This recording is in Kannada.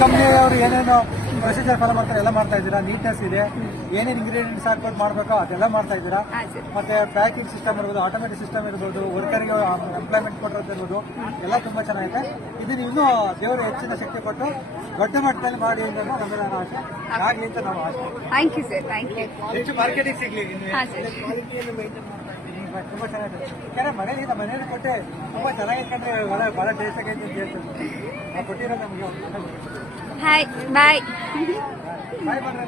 ಕಂಪ್ನಿಯವರು ಏನೇನು ಪ್ರೊಸೀಜರ್ ಫಾಲೋ ಮಾಡ್ತಾರೆ ಎಲ್ಲ ಮಾಡ್ತಾ ಇದ್ದೀರಾ, ನೀಟ್ನೆಸ್ ಇದೆ, ಏನೇನು ಇಂಗ್ರೀಡಿಯೆಂಟ್ಸ್ ಹಾಕ್ಬಿಟ್ಟು ಮಾಡಬೇಕೋ ಅದೆಲ್ಲ ಮಾಡ್ತಾ ಇದ್ದೀರಾ. ಮತ್ತೆ ಪ್ಯಾಕಿಂಗ್ ಸಿಸ್ಟಮ್ ಇರ್ಬೋದು, ಆಟೋಮೇಟಿಕ್ ಸಿಸ್ಟಮ್ ಇರ್ಬೋದು, ವರ್ಕರ್ಗೆ ಎಂಪ್ಲಾಯ್ಮೆಂಟ್ ಕೊಟ್ಟಿರೋದಿರ್ಬೋದು, ಎಲ್ಲ ತುಂಬಾ ಚೆನ್ನಾಗಿದೆ. ಇದನ್ನ ಇನ್ನೂ ದೇವರು ಹೆಚ್ಚಿನ ಶಕ್ತಿ ಕೊಟ್ಟು ದೊಡ್ಡ ಮಟ್ಟದಲ್ಲಿ ಮಾಡಿ ಅಂತ ನಮ್ಮೆಲ್ಲ ಆಸೆ ಆಗ್ಲಿ ಅಂತ ನಾವು ಆಸೆ. Thank you sir, thank you. ಹೆಚ್ಚು ಮಾರ್ಕೆಟಿಂಗ್ ಸಿಗ್ಲಿ. ತುಂಬಾ ಚೆನ್ನಾಗಿದೆ. ಮನೇಲಿ ಕೊಟ್ಟೆ ತುಂಬಾ ಚೆನ್ನಾಗಿಟ್ಕೊಂಡ್ರೆ ಬಹಳ ಟೇಸ್ಟ್ ಆಗೈತೆ ಅಂತ ಹೇಳ್ತಾರೆ. ನಾವು ಕೊಟ್ಟಿರೋ ನಮ್ಗೆ ಹಾಯ್ ಬಾಯ್. ಬಾಯ್ ಬಂದ್ರೆ